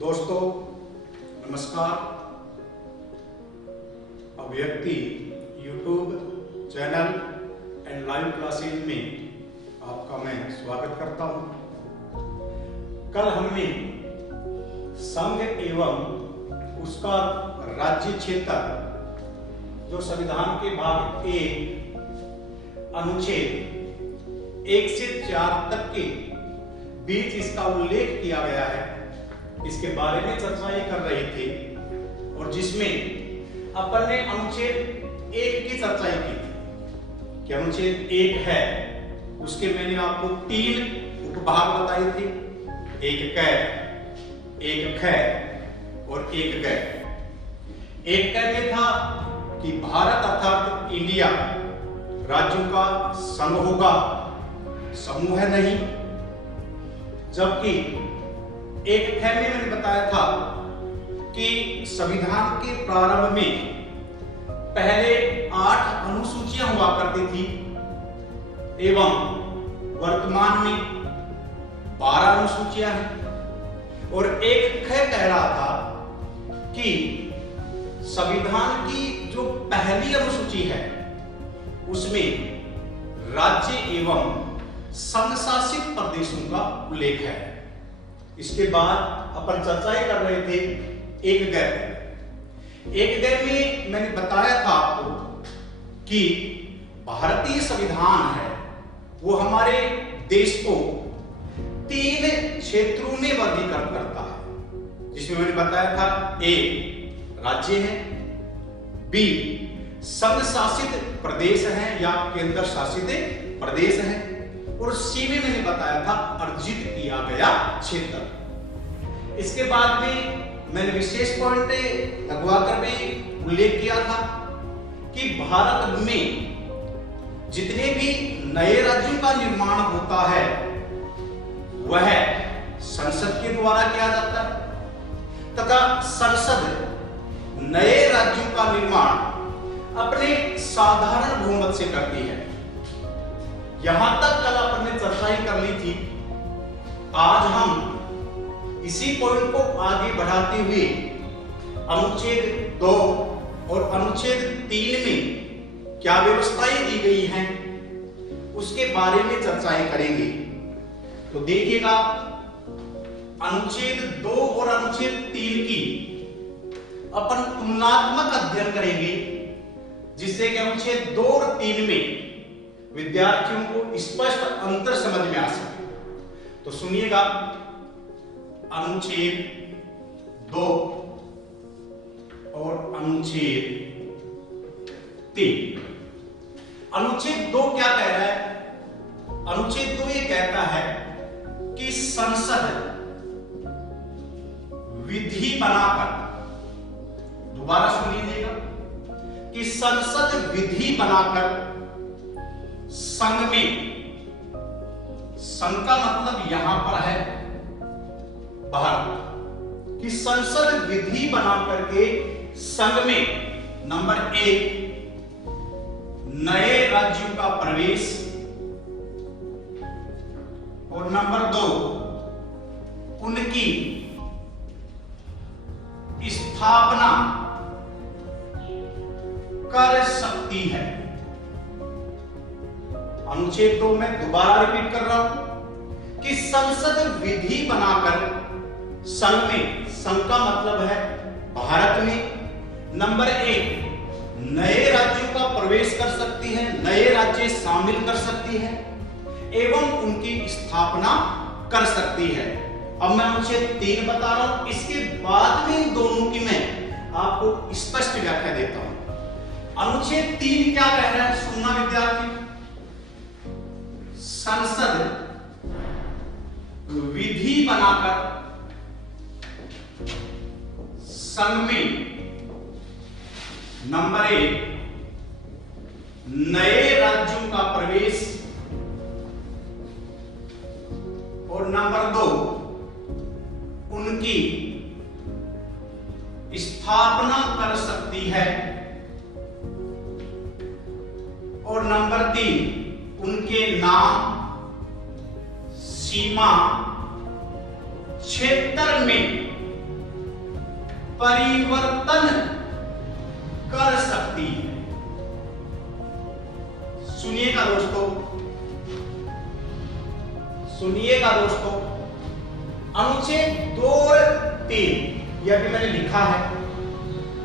दोस्तों नमस्कार। अभिव्यक्ति YouTube channel and live classes में आपका मैं स्वागत करता हूं। कल हमने संघ एवं उसका राज्य क्षेत्र जो संविधान के भाग 1 अनुच्छेद 1 से 4 तक के बीच इसका उल्लेख किया गया है, इसके बारे में चर्चाएं कर रहे थे और जिसमें अपन ने अनुच्छेद 1 की चर्चाएं की थी कि अनुच्छेद 1 है, उसके मैंने आपको 3 उपभाग बताए थे, एक कै, एक खै और एक गै। एक कै में था कि भारत अर्थात इंडिया राज्यों का संघ होगा, समूह है नहीं। जबकि एक खै में मैंने बताया था कि संविधान के प्रारंभ में पहले 8 अनुसूचियां हुआ करती थी एवं वर्तमान में 12 अनुसूचियां हैं। और एक खै कह रहा था कि संविधान की जो पहली अनुसूची है उसमें राज्य एवं संघ शासित प्रदेशों का उल्लेख है। इसके बाद अपन चर्चाएं कर रहे थे एक गै में मैंने बताया था आपको कि भारतीय संविधान है वो हमारे देश को 3 क्षेत्रों में वर्गीकृत करता है, जिसमें मैंने बताया था ए राज्य है, बी संघ शासित प्रदेश है या केंद्र शासित प्रदेश है, और सी में मैंने बताया था अर्जित किया गया क्षेत्र। इसके बाद में मैंने विशेष पॉइंट लगवाकर भी उल्लेख किया था कि भारत में जितने भी नए राज्यों का निर्माण होता है वह संसद के द्वारा किया जाता है तथा संसद नए राज्यों का निर्माण अपने साधारण बहुमत से करती है। यहां तक कल अपन ने चर्चा ही कर ली थी। आज हम इसी पॉइंट को आगे बढ़ाते हुए अनुच्छेद 2 और अनुच्छेद 3 में क्या व्यवस्थाएं दी गई हैं उसके बारे में चर्चाएं करेंगे। तो देखिएगा, अनुच्छेद 2 और अनुच्छेद 3 की अपन तुलनात्मक अध्ययन करेंगे, जिससे कि अनुच्छेद 2 और 3 में विद्यार्थियों को स्पष्ट अंतर समझ में आ सके। तो सुनिएगा, अनुच्छेद 2 और अनुच्छेद 3। अनुच्छेद 2 क्या कह रहा है? अनुच्छेद 2 ये कहता है कि संसद विधि बनाकर, दोबारा सुन लीजिएगा, कि संसद विधि बनाकर संघ में, संघ का मतलब यहां पर है भारत, कि संसद विधि बना करके संघ में नंबर 1 नए राज्यों का प्रवेश और नंबर 2 उनकी स्थापना कर सकती है। अनुच्छेद 2 में दोबारा रिपीट कर रहा हूं कि संसद विधि बनाकर संघ में, संघ का मतलब है भारत में, नंबर 1 नए राज्यों का प्रवेश कर सकती है, नए राज्य शामिल कर सकती है एवं उनकी स्थापना कर सकती है। अब मैं अनुच्छेद 3 बता रहा हूं, इसके बाद में इन दोनों की मैं आपको स्पष्ट व्याख्या देता हूं। अनुच्छेद 3 क्या कह रहा है, सुनना विद्यार्थी। संसद विधि बनाकर संघ में नंबर 1 नए राज्यों का प्रवेश और नंबर 2 उनकी स्थापना कर सकती है और नंबर 3 उनके नाम, सीमा, क्षेत्र में परिवर्तन कर सकती है। सुनिएगा दोस्तों, सुनिएगा दोस्तों, अनुच्छेद 2 और 3 यह भी मैंने लिखा है।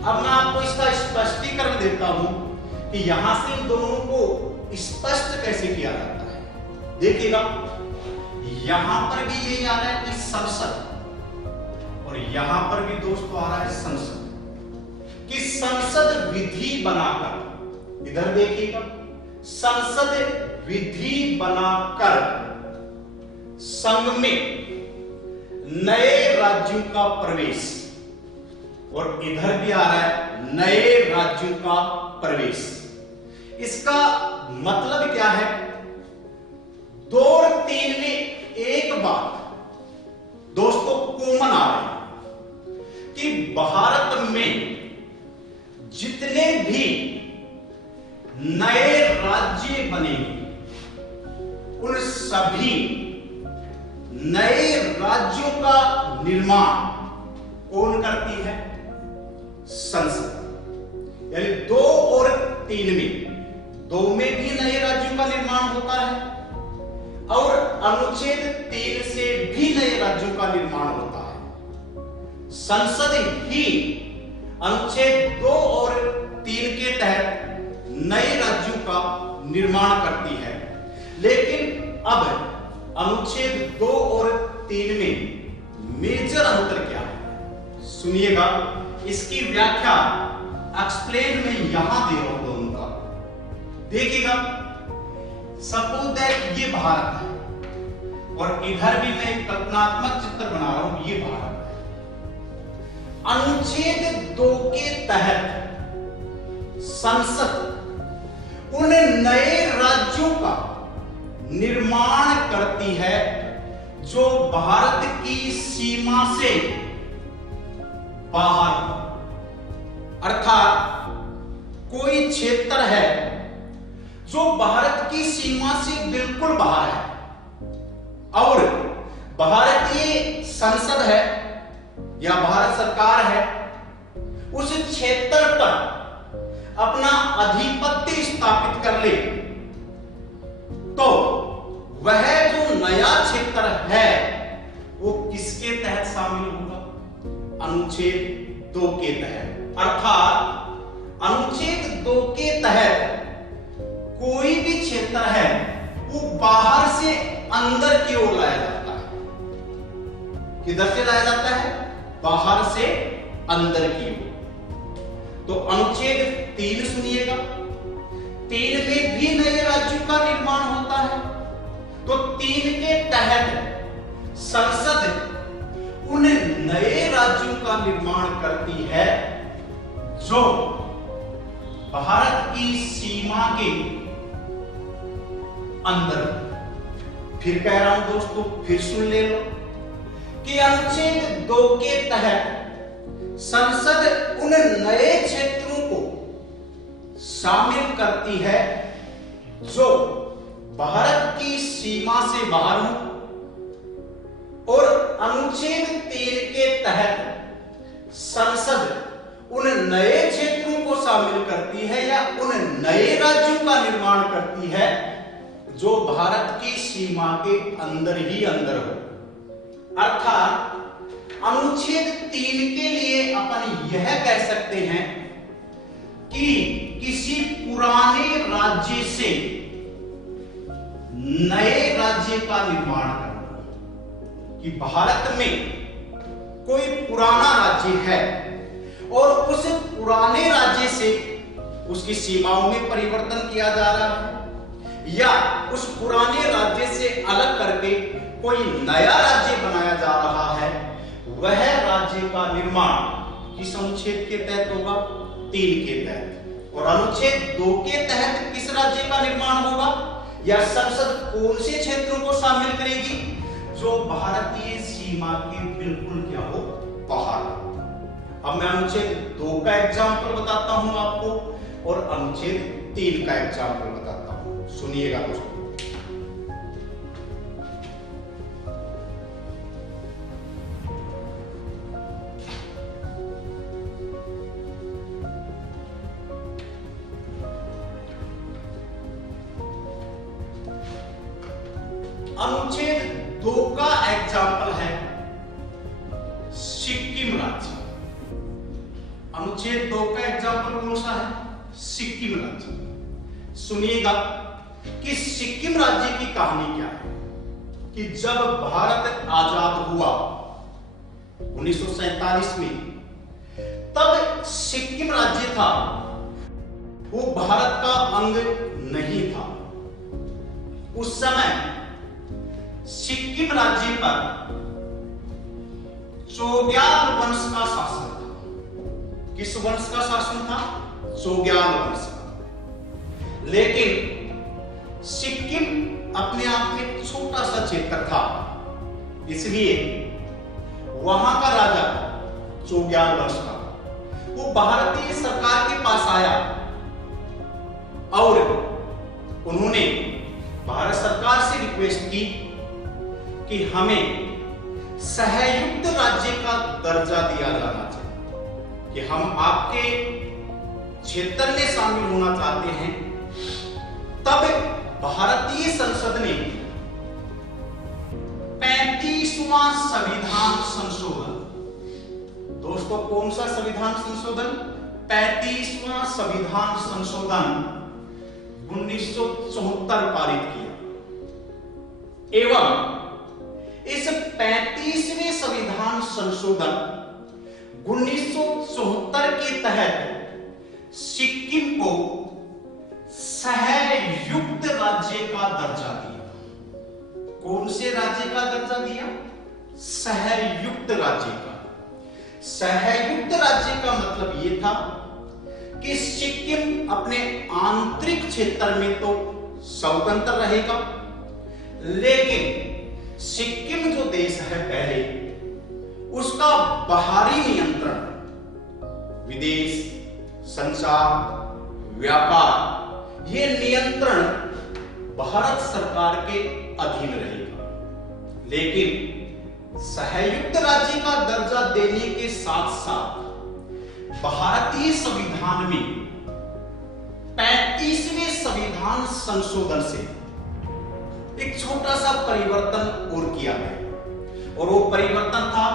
अब मैं आपको इसका स्पष्टीकरण देता हूं कि यहां से इन दोनों को स्पष्ट कैसे किया जाता है। देखिएगा, यहां पर भी यही आ रहा है कि संसद, और यहां पर भी दोस्तों आ रहा है संसद, कि संसद विधि बनाकर, इधर देखिएगा, संसद विधि बनाकर संघ में नए राज्यों का प्रवेश, और इधर भी आ रहा है नए राज्यों का प्रवेश। इसका मतलब क्या है? 2 और 3 में एक बात दोस्तों कॉमन आ रही है कि भारत में जितने भी नए राज्य बनेंगे उन सभी नए राज्यों का निर्माण कौन करती है? संसद। यानी 2 और 3 में, 2 में भी नए राज्यों का निर्माण होता है और अनुच्छेद 3 से भी नए राज्यों का निर्माण होता है। संसद ही अनुच्छेद 2 और 3 के तहत नए राज्यों का निर्माण करती है। लेकिन अब अनुच्छेद 2 और 3 में मेजर अंतर क्या है? सुनिएगा, इसकी व्याख्या एक्सप्लेन में यहां दे रहा हूं दोनों का। देखिएगा, सपोज दैट ये भारत है और इधर भी मैं एक कल्पनात्मक चित्र बना रहा हूं, ये भारत है। अनुच्छेद 2 के तहत संसद उन नए राज्यों का निर्माण करती है जो भारत की सीमा से बाहर, अर्थात कोई क्षेत्र है जो भारत की सीमा से बिल्कुल बाहर है और भारतीय संसद है या भारत सरकार है, उस क्षेत्र पर अपना अधिपत्य स्थापित कर ले, तो वह जो नया क्षेत्र है वो किसके तहत शामिल होगा? अनुच्छेद 2 के तहत। अर्थात अनुच्छेद 2 के तहत कोई भी क्षेत्र है वो बाहर से अंदर की ओर लाया जाता है। किधर से लाया जाता है? बाहर से अंदर की ओर। तो अनुच्छेद 3 सुनिएगा, 3 में भी नए राज्यों का निर्माण होता है। तो 3 के तहत संसद उन नए राज्यों का निर्माण करती है जो भारत की सीमा के अंदर। फिर कह रहा हूं दोस्तों, फिर सुन ले लो कि अनुच्छेद 2 के तहत संसद उन नए क्षेत्रों को शामिल करती है जो भारत की सीमा से बाहर हो, और अनुच्छेद 3 के तहत संसद उन नए क्षेत्रों को शामिल करती है या उन नए राज्यों का निर्माण करती है जो भारत की सीमा के अंदर ही अंदर हो। अर्थात अनुच्छेद 3 के लिए अपन यह कह सकते हैं कि किसी पुराने राज्य से नए राज्य का निर्माण करना, कि भारत में कोई पुराना राज्य है और उस पुराने राज्य से उसकी सीमाओं में परिवर्तन किया जा रहा है या उस पुराने राज्य से अलग करके कोई नया राज्य बनाया जा रहा है, वह राज्य का निर्माण किस अनुच्छेद के तहत होगा? 3 के तहत। और अनुच्छेद 2 के तहत किस राज्य का निर्माण होगा या संसद कौन से क्षेत्रों को शामिल करेगी? जो भारतीय सीमा के बिल्कुल क्या हो? बाहर। अब मैं अनुच्छेद 2 का एग्जाम्पल बताता हूं आपको और अनुच्छेद 3 का एग्जाम्पल बताता हूं। सुनिएगा दोस्तों। अनुच्छेद 2 का एग्जाम्पल है सिक्किम राज्य। अनुच्छेद 2 का एग्जाम्पल कौन सा है? सिक्किम राज्य। सुनिएगा कि सिक्किम राज्य की कहानी क्या है कि जब भारत आजाद हुआ 1947 में, तब सिक्किम राज्य था वो भारत का अंग नहीं था। उस समय सिक्किम राज्य पर चोग्याल वंश का शासन था। किस वंश का शासन था? चोग्याल वंश का। लेकिन सिक्किम अपने आप में एक छोटा सा क्षेत्र था, इसलिए वहां का राजा चोग्याल वंश का वो भारतीय सरकार के पास आया और उन्होंने भारत सरकार से रिक्वेस्ट की कि हमें सहयुक्त राज्य का दर्जा दिया जाना चाहिए, कि हम आपके क्षेत्र में शामिल होना चाहते हैं। तब भारतीय संसद ने 35वां संविधान संशोधन, दोस्तों कौन सा संविधान संशोधन? 35वां संविधान संशोधन 1974 पारित किया एवं इस 35वें संविधान संशोधन 1974 के तहत सिक्किम को सहयुक्त राज्य का दर्जा दिया। कौन से राज्य का दर्जा दिया? सहयुक्त राज्य का। सहयुक्त राज्य का मतलब यह था कि सिक्किम अपने आंतरिक क्षेत्र में तो स्वतंत्र रहेगा, लेकिन सिक्किम जो देश है पहले, उसका बाहरी नियंत्रण, विदेश, संचार, व्यापार, ये नियंत्रण भारत सरकार के अधीन रहेगा। लेकिन सहयुक्त राज्य का दर्जा देने के साथ साथ भारतीय संविधान में 35वें संविधान संशोधन से एक छोटा सा परिवर्तन और किया गया, और वो परिवर्तन था,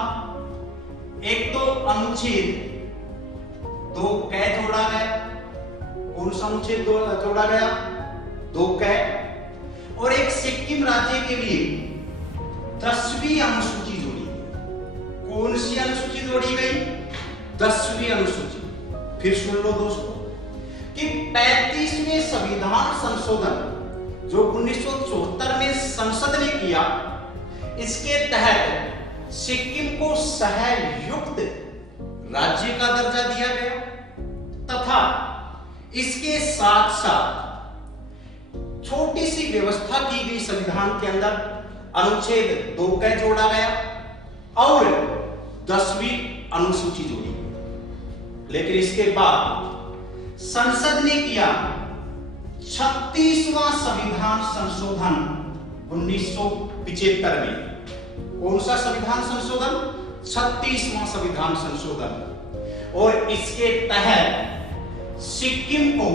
एक तो अनुच्छेद 2 कै जोड़ा गया। कौन सा अनुच्छेद जोड़ा गया? 2 कै। और एक सिक्किम राज्य के लिए 10वीं अनुसूची जोड़ी गई। कौन सी अनुसूची जोड़ी गई? 10वीं अनुसूची। फिर सुन लो दोस्तों कि 35वें संविधान संशोधन जो 1974 में संसद ने किया, इसके तहत सिक्किम को सहयुक्त राज्य का दर्जा दिया गया तथा इसके साथ साथ छोटी सी व्यवस्था की गई संविधान के अंदर। अनुच्छेद 2 कै जोड़ा गया और 10वीं अनुसूची जोड़ी गई। लेकिन इसके बाद संसद ने किया 36वां संविधान संशोधन 1975 में। कौन सा संविधान संशोधन? 36वां संविधान संशोधन। और इसके तहत सिक्किम को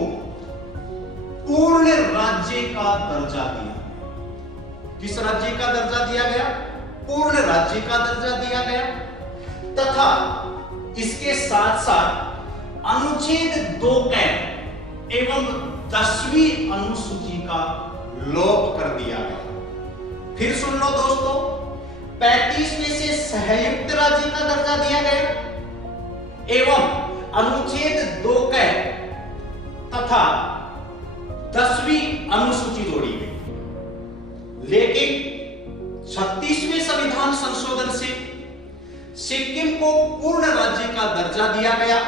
पूर्ण राज्य का दर्जा दिया। किस राज्य का दर्जा दिया गया? पूर्ण राज्य का दर्जा दिया गया तथा इसके साथ साथ अनुच्छेद 2 कै एवं 10वीं अनुसूची का लोप कर दिया गया। फिर सुन लो दोस्तों, 35 में से सहयुक्त राज्य का दर्जा दिया गया एवं अनुच्छेद 2 कै तथा 10वीं अनुसूची जोड़ी गई। लेकिन 36वें संविधान संशोधन से सिक्किम को पूर्ण राज्य का दर्जा दिया गया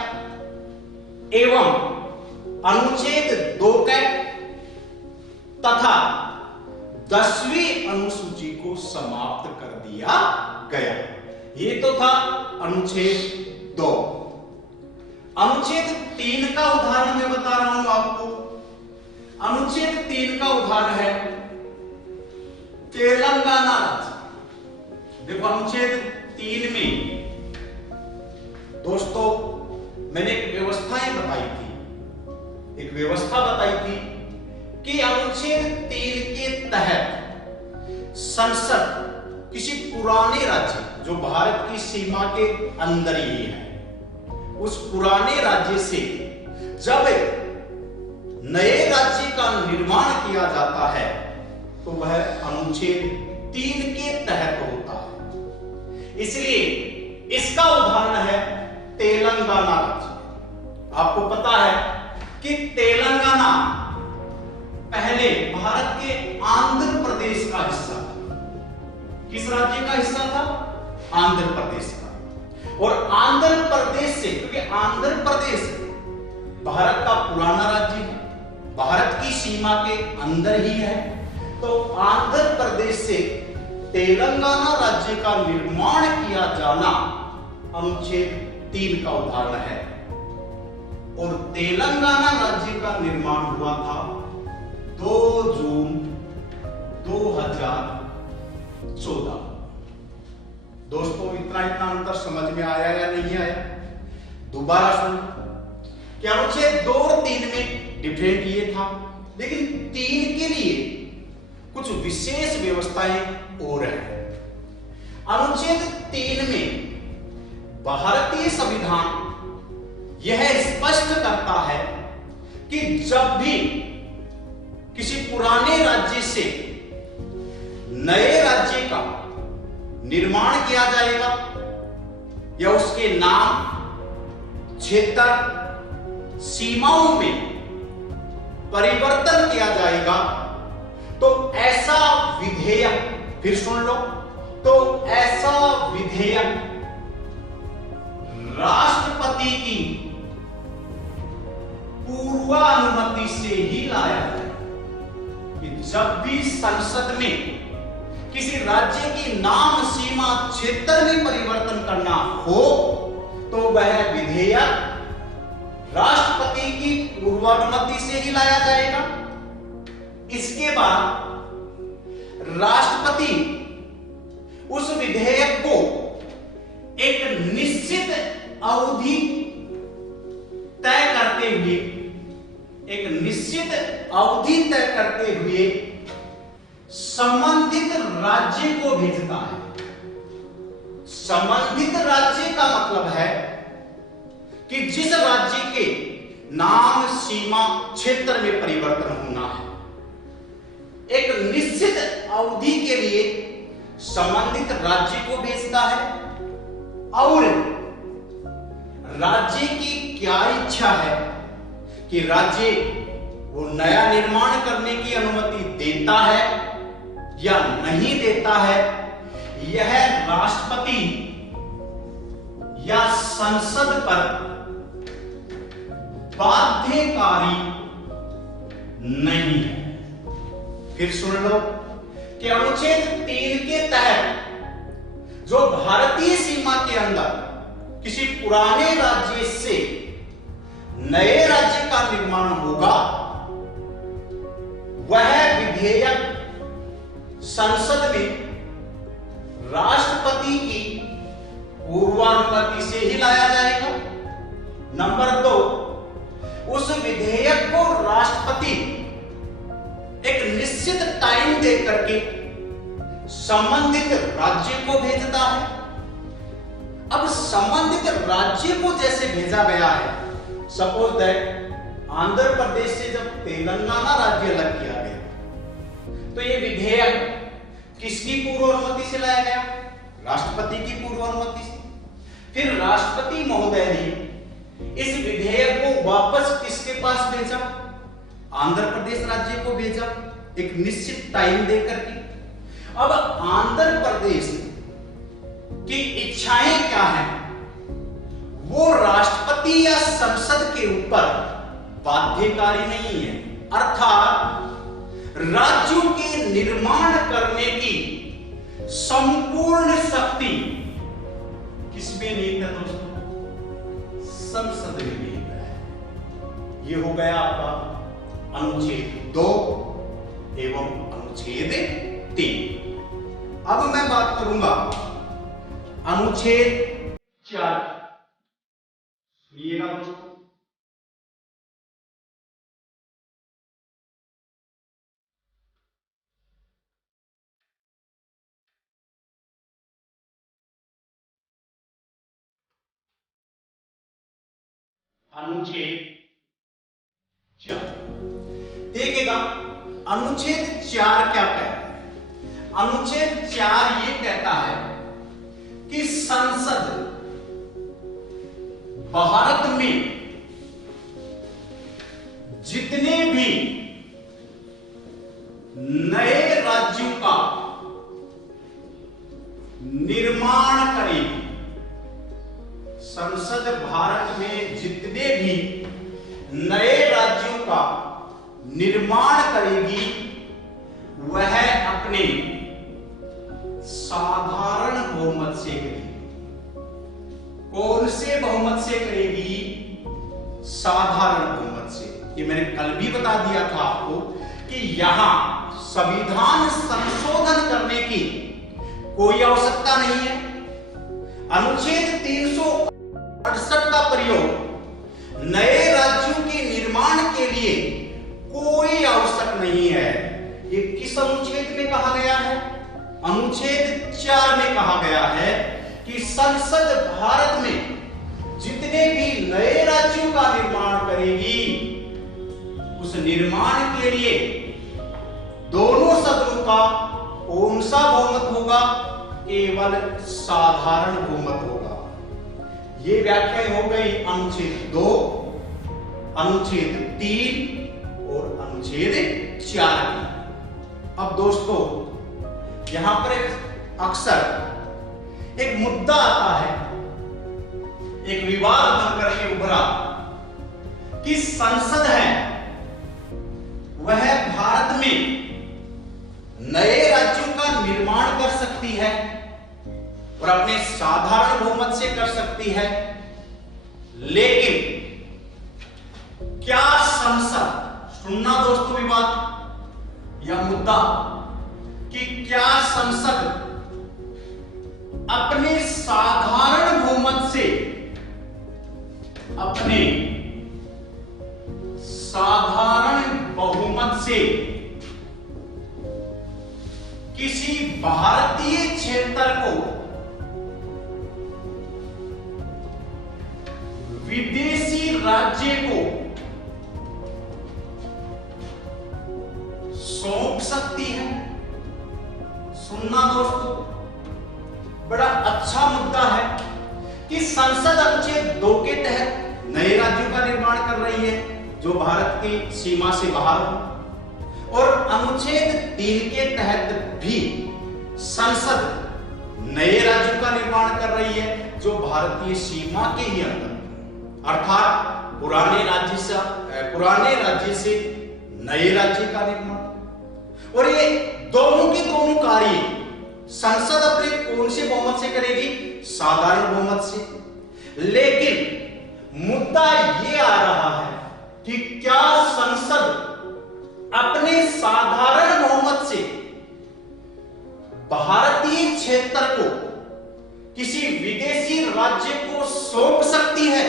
एवं अनुच्छेद 2 कै तथा 10वीं अनुसूची को समाप्त कर दिया गया। ये तो था अनुच्छेद 2। अनुच्छेद 3 का उदाहरण मैं बता रहा हूं आपको। अनुच्छेद 3 का उदाहरण है तेलंगाना राज्य। देखो अनुच्छेद 3 में दोस्तों मैंने एक व्यवस्थाएं बताई थी, एक व्यवस्था बताई थी कि अनुच्छेद 3 के तहत संसद किसी पुराने राज्य जो भारत की सीमा के अंदर ही है, उस पुराने राज्य से जब नए राज्य का निर्माण किया जाता है तो वह अनुच्छेद 3 के तहत होता है। इसलिए इसका उदाहरण है तेलंगाना राज्य। आपको पता है कि तेलंगाना पहले भारत के आंध्र प्रदेश का हिस्सा था। किस राज्य का हिस्सा था? आंध्र प्रदेश का। और आंध्र प्रदेश से, क्योंकि आंध्र प्रदेश भारत का पुराना राज्य है, भारत की सीमा के अंदर ही है, तो आंध्र प्रदेश से तेलंगाना राज्य का निर्माण किया जाना अनुच्छेद 3 का उदाहरण है। और तेलंगाना राज्य का निर्माण हुआ था 2 जून 2014। दोस्तों, इतना अंतर समझ में आया या नहीं आया? दोबारा सुन, क्या अनुच्छेद 2 और 3 में डिफरेंट ये था, लेकिन 3 के लिए कुछ विशेष व्यवस्थाएं और हैं। अनुच्छेद 3 में भारतीय संविधान यह स्पष्ट करता है कि जब भी किसी पुराने राज्य से नए राज्य का निर्माण किया जाएगा या उसके नाम, क्षेत्र, सीमाओं में परिवर्तन किया जाएगा तो ऐसा विधेयक, फिर सुन लो, तो ऐसा विधेयक राष्ट्रपति की पूर्वानुमति से ही लाया जाए। कि जब भी संसद में किसी राज्य की नाम, सीमा, क्षेत्र में परिवर्तन करना हो तो वह विधेयक राष्ट्रपति की पूर्वानुमति से ही लाया जाएगा। इसके बाद राष्ट्रपति उस विधेयक को एक निश्चित अवधि तय करते हुए संबंधित राज्य को भेजता है। संबंधित राज्य का मतलब है कि जिस राज्य के नाम, सीमा, क्षेत्र में परिवर्तन होना है, एक निश्चित अवधि के लिए संबंधित राज्य को भेजता है और राज्य की क्या इच्छा है कि राज्य वो नया निर्माण करने की अनुमति देता है या नहीं देता है, यह राष्ट्रपति या संसद पर बाध्यकारी नहीं है। फिर सुन लो कि अनुच्छेद 3 के तहत जो भारतीय सीमा के अंदर किसी पुराने राज्य से नए राज्य का निर्माण होगा, वह विधेयक संसद में राष्ट्रपति की पूर्वानुमति से ही लाया जाएगा। नंबर 2, उस विधेयक को राष्ट्रपति एक निश्चित टाइम दे करके संबंधित राज्य को भेजता है। अब संबंधित राज्य को जैसे भेजा गया है, सपोज दैट आंध्र प्रदेश से जब तेलंगाना राज्य अलग किया गया तो यह विधेयक किसकी पूर्व अनुमति से लाया गया? राष्ट्रपति की पूर्व अनुमति से। फिर राष्ट्रपति महोदय ने इस विधेयक को वापस किसके पास भेजा? आंध्र प्रदेश राज्य को भेजा, एक निश्चित टाइम देकर के। अब आंध्र प्रदेश की इच्छाएं क्या हैं, वो राष्ट्रपति या संसद के ऊपर बाध्यकारी नहीं है। अर्थात राज्यों के निर्माण करने की संपूर्ण शक्ति किसमें निहित है दोस्तों? संसद में निहित है। ये हो गया आपका अनुच्छेद 2 एवं अनुच्छेद 3। अब मैं बात करूंगा अनुच्छेद 4। सुनिएगा दोस्तों, अनुच्छेद 4 देखिएगा, अनुच्छेद 4 क्या कहता है? अनुच्छेद 4 ये कहता है कि संसद भारत में जितने भी नए राज्यों का निर्माण करेगी, संसद भारत में जितने भी नए राज्यों का निर्माण करेगी वह अपने साधारण बहुमत से करेगी। कौन से बहुमत से करेगी? साधारण बहुमत से। ये मैंने कल भी बता दिया था आपको कि यहां संविधान संशोधन करने की कोई आवश्यकता नहीं है। अनुच्छेद 368 का प्रयोग नए राज्यों के निर्माण के लिए कोई आवश्यक नहीं है। ये किस अनुच्छेद में कहा गया है? अनुच्छेद 4 में कहा गया है कि संसद भारत में जितने भी नए राज्यों का निर्माण करेगी उस निर्माण के लिए दोनों सदनों का कौन सा बहुमत होगा? केवल साधारण बहुमत होगा। ये व्याख्या हो गई अनुच्छेद 2, अनुच्छेद 3 और अनुच्छेद 4 की। अब दोस्तों, यहां पर अक्सर एक मुद्दा आता है, एक विवाद बनकर के उभरा कि संसद है वह भारत में नए राज्यों का निर्माण कर सकती है और अपने साधारण बहुमत से कर सकती है, लेकिन क्या संसद, सुनना दोस्तों विवाद या मुद्दा, कि क्या संसद अपने साधारण बहुमत से, अपने साधारण बहुमत से किसी भारतीय क्षेत्र को विदेशी राज्य को सौंप सकती है? सुनना दोस्तों, बड़ा अच्छा मुद्दा है कि संसद अनुच्छेद 2 के तहत नए राज्यों का निर्माण कर रही है जो भारत की सीमा से बाहर हो, और अनुच्छेद 3 के तहत भी संसद नए राज्यों का निर्माण कर रही है जो भारतीय सीमा के ही अंदर, अर्थात पुराने राज्य से नए राज्य का निर्माण। और ये दोनों के दोनों कार्य संसद अपने कौन से बहुमत से करेगी? साधारण बहुमत से। लेकिन मुद्दा ये आ रहा है कि क्या संसद अपने साधारण बहुमत से भारतीय क्षेत्र को किसी विदेशी राज्य को सौंप सकती है?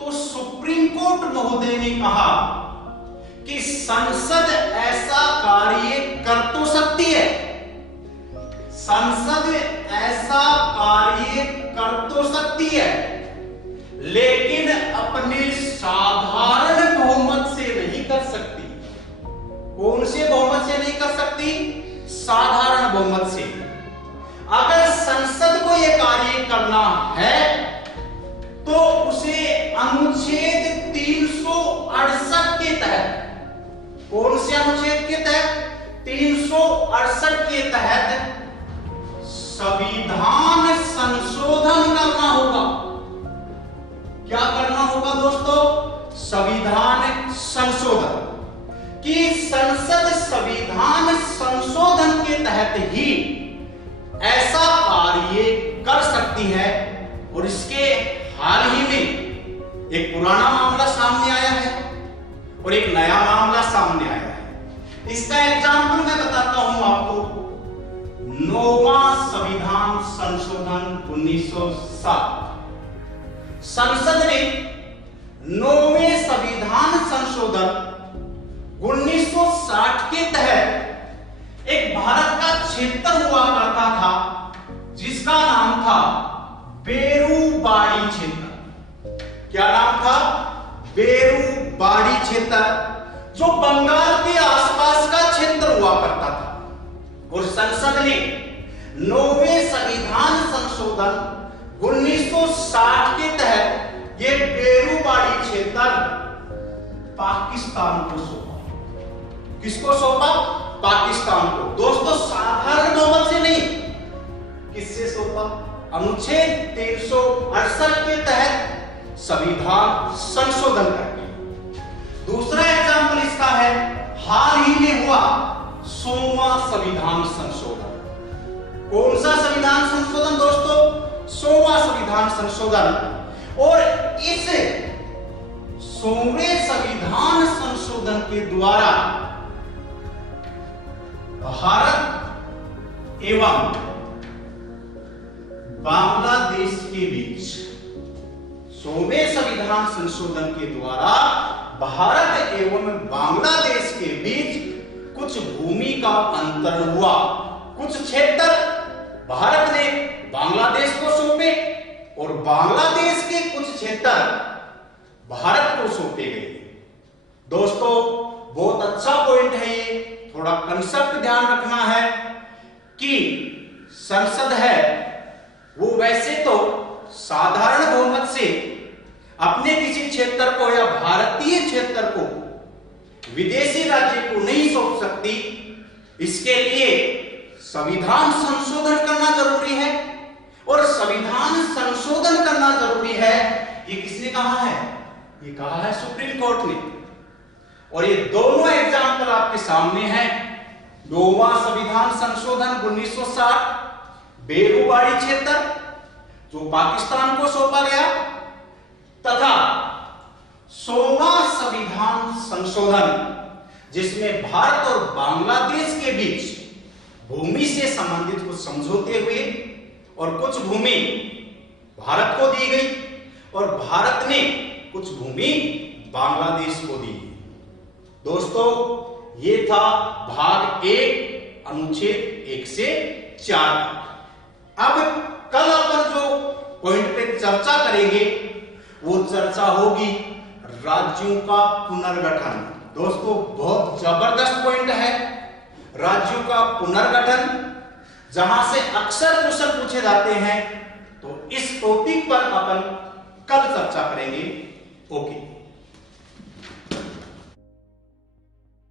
तो सुप्रीम कोर्ट महोदय ने कहा कि संसद ऐसा कार्य कर तो सकती है, संसद ऐसा कार्य कर तो सकती है, लेकिन अपने साधारण बहुमत से नहीं कर सकती। कौन से बहुमत से नहीं कर सकती? साधारण बहुमत से। अगर संसद को यह कार्य करना है तो उसे अनुच्छेद 368 के तहत, कौन से अनुच्छेद के तहत? 368 के तहत संविधान संशोधन करना होगा। क्या करना होगा दोस्तों? संविधान संशोधन। कि संसद संविधान संशोधन के तहत ही ऐसा कार्य कर सकती है। और इसके हाल ही में एक पुराना मामला सामने आया है और एक नया मामला सामने आया है। इसका एग्जाम्पल मैं बताता हूं आपको। 9वां संविधान संशोधन 1907। संसद ने 9वें संविधान संशोधन 1960 के तहत एक भारत का क्षेत्र हुआ करता था जिसका नाम था बेरूबाड़ी क्षेत्र। क्या नाम था? बेरूबाड़ी क्षेत्र, जो बंगाल के आसपास का क्षेत्र हुआ करता था। और संसद ने 9वें संविधान संशोधन 1960 के तहत ये बेरूबाड़ी क्षेत्र पाकिस्तान को सौंपा। किसको सौंपा? पाकिस्तान को। दोस्तों साधारण बहुमत से नहीं, किससे सौंपा? अनुच्छेद 368 के तहत संविधान संशोधन करके। दूसरा एग्जाम्पल इसका है, हाल ही में हुआ 100वां संविधान संशोधन। कौन सा संविधान संशोधन दोस्तों? 100वां संविधान संशोधन। और इस 100वें संविधान संशोधन के द्वारा भारत एवं बांग्लादेश के बीच, 100वें संविधान संशोधन के द्वारा भारत एवं बांग्लादेश के बीच कुछ भूमि का अंतर हुआ। कुछ क्षेत्र भारत ने बांग्लादेश को सौंपे और बांग्लादेश के कुछ क्षेत्र भारत को सौंपे गए। दोस्तों बहुत अच्छा पॉइंट है ये, थोड़ा कंसेप्ट ध्यान रखना है कि संसद है वो वैसे तो साधारण बहुमत से अपने किसी क्षेत्र को या भारतीय क्षेत्र को विदेशी राज्य को नहीं सौंप सकती। इसके लिए संविधान संशोधन करना जरूरी है, और संविधान संशोधन करना जरूरी है ये किसने कहा है? ये कहा है सुप्रीम कोर्ट ने। और ये दोनों एग्जाम्पल आपके सामने हैं। 9वां संविधान संशोधन 1960 बेरूबाड़ी क्षेत्र जो पाकिस्तान को सौंपा गया, तथा 100वां संविधान संशोधन जिसमें भारत और बांग्लादेश के बीच भूमि से संबंधित कुछ समझौते हुए और कुछ भूमि भारत को दी गई और भारत ने कुछ भूमि बांग्लादेश को दी। दोस्तों ये था भाग 1 अनुच्छेद 1 से 4। अब कल अपन जो पॉइंट पे चर्चा करेंगे वो चर्चा होगी राज्यों का पुनर्गठन। दोस्तों बहुत जबरदस्त पॉइंट है राज्यों का पुनर्गठन, जहां से अक्सर क्वेश्चन पूछे जाते हैं। तो इस टॉपिक पर अपन कल चर्चा करेंगे। ओके।